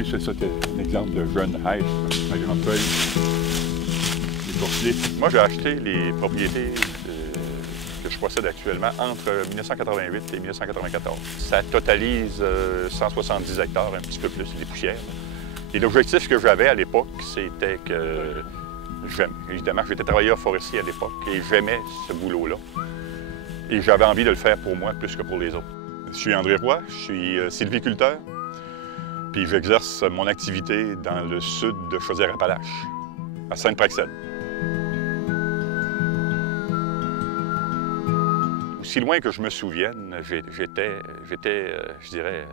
ici, c'est ça, un exemple de jeune hêtre, à grande feuille, décorcelé. Moi, j'ai acheté les propriétés que je possède actuellement entre 1988 et 1994. Ça totalise 170 hectares, un petit peu plus, des poussières. Et l'objectif que j'avais à l'époque, c'était que, évidemment, j'étais travailleur forestier à l'époque et j'aimais ce boulot-là. Et j'avais envie de le faire pour moi plus que pour les autres. Je suis André Roy, je suis sylviculteur, puis j'exerce mon activité dans le sud de Chaudière-Appalaches, à Sainte-Praxède. Aussi loin que je me souvienne, j'étais, je dirais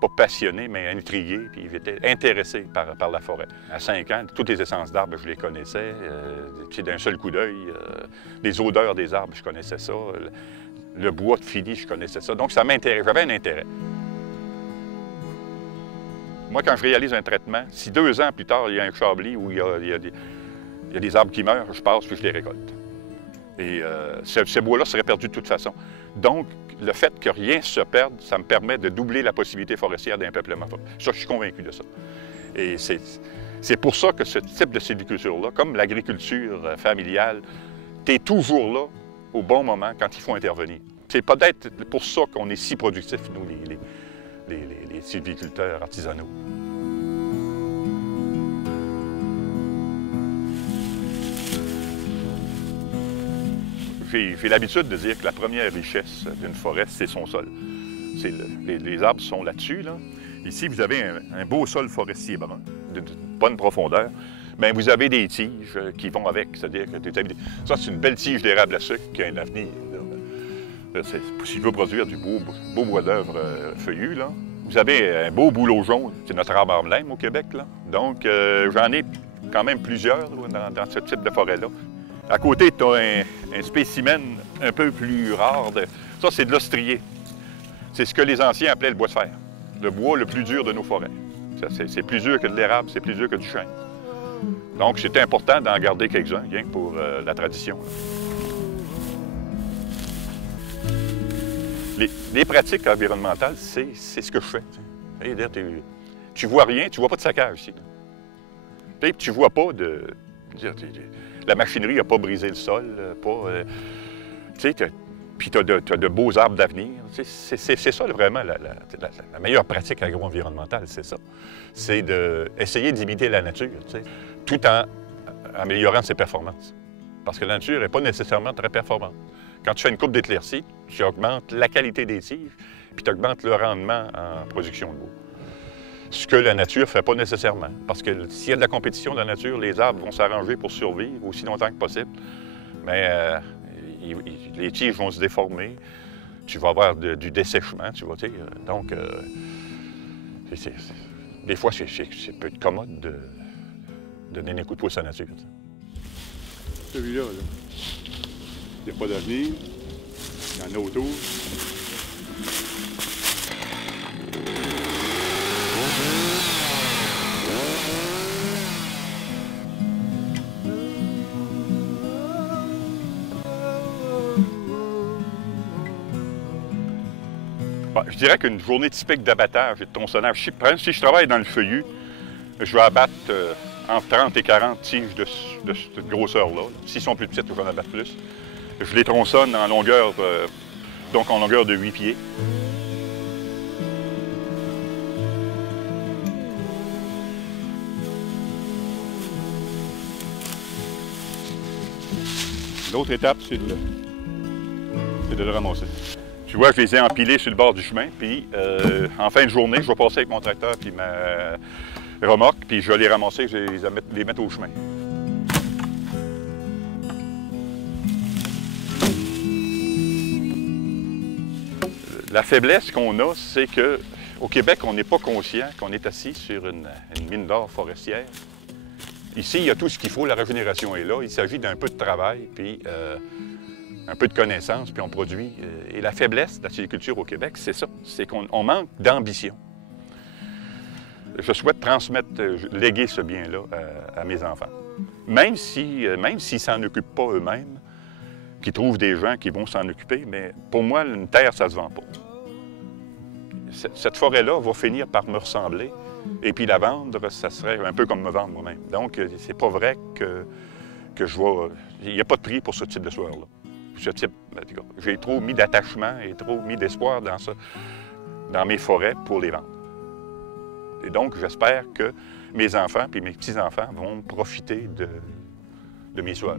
pas passionné, mais intrigué, puis j'étais intéressé par la forêt. À 5 ans, toutes les essences d'arbres, je les connaissais, d'un seul coup d'œil. Les odeurs des arbres, je connaissais ça. Le bois de fini, je connaissais ça. Donc, ça m'intéressait, j'avais un intérêt. Moi, quand je réalise un traitement, si 2 ans plus tard, il y a un chablis où il y a des arbres qui meurent, je passe puis je les récolte. Et ce bois-là serait perdu de toute façon. Donc, le fait que rien se perde, ça me permet de doubler la possibilité forestière d'un peuplement. Ça, je suis convaincu de ça. Et c'est pour ça que ce type de sylviculture-là, comme l'agriculture familiale, tu es toujours là au bon moment quand il faut intervenir. C'est peut-être pour ça qu'on est si productifs, nous, les sylviculteurs artisanaux. J'ai l'habitude de dire que la première richesse d'une forêt, c'est son sol. Les arbres sont là-dessus. Là. Ici, vous avez un beau sol forestier brun, d'une bonne profondeur. Bien, vous avez des tiges qui vont avec. C'est-à-dire que ça, c'est une belle tige d'érable à sucre qui a un avenir. Si je veux produire du beau bois d'œuvre feuillu, là. Vous avez un beau bouleau jaune, c'est notre arbre emblème au Québec. Là. Donc, j'en ai quand même plusieurs là, dans ce type de forêt-là. À côté, tu as un spécimen un peu plus rare. Ça, c'est de l'ostrier. C'est ce que les anciens appelaient le bois de fer. Le bois le plus dur de nos forêts. C'est plus dur que de l'érable, c'est plus dur que du chêne. Donc, c'était important d'en garder quelques-uns, rien que pour la tradition. Les pratiques environnementales, c'est ce que je fais. Tu vois rien, tu vois pas de saccage ici. Tu vois pas de... La machinerie n'a pas brisé le sol, puis tu as de beaux arbres d'avenir. C'est ça vraiment la meilleure pratique agro-environnementale, c'est ça. C'est d'essayer d'imiter la nature, tout en améliorant ses performances. Parce que la nature n'est pas nécessairement très performante. Quand tu fais une coupe d'éclaircie, tu augmentes la qualité des tiges, puis tu augmentes le rendement en production de bois. Ce que la nature ne fait pas nécessairement. Parce que s'il y a de la compétition dans la nature, les arbres vont s'arranger pour survivre aussi longtemps que possible. Mais les tiges vont se déformer. Tu vas avoir du dessèchement, tu vois. Donc, des fois, c'est peu commode de donner un coup de pouce à la nature. Celui-là, il n'y a pas d'avenir. Il y en a autour. Bon, je dirais qu'une journée typique d'abattage et de tronçonnage, si je travaille dans le feuillu, je vais abattre entre 30 et 40 tiges de cette grosseur-là. S'ils sont plus petites, je vais en abattre plus. Je les tronçonne en longueur, donc en longueur de 8 pieds. L'autre étape, c'est de le ramasser. Tu vois, je les ai empilés sur le bord du chemin, puis en fin de journée, je vais passer avec mon tracteur puis ma remorque, puis je vais les ramasser, je vais les mettre au chemin. La faiblesse qu'on a, c'est qu'au Québec, on n'est pas conscient qu'on est assis sur une mine d'or forestière. Ici, il y a tout ce qu'il faut, la régénération est là. Il s'agit d'un peu de travail, puis un peu de connaissance, puis on produit. Et la faiblesse de la sylviculture au Québec, c'est ça, c'est qu'on manque d'ambition. Je souhaite transmettre, léguer ce bien-là à mes enfants. Même s'ils ne s'en occupent pas eux-mêmes, qu'ils trouvent des gens qui vont s'en occuper, mais pour moi, une terre, ça ne se vend pas. Cette forêt-là va finir par me ressembler Et puis la vendre, ça serait un peu comme me vendre moi-même. Donc, c'est pas vrai que je vais... Il n'y a pas de prix pour ce type de soeur-là. Ce type, j'ai trop mis d'attachement et trop mis d'espoir dans ça, dans mes forêts pour les vendre. Et donc, j'espère que mes enfants et mes petits-enfants vont profiter de mes soeurs.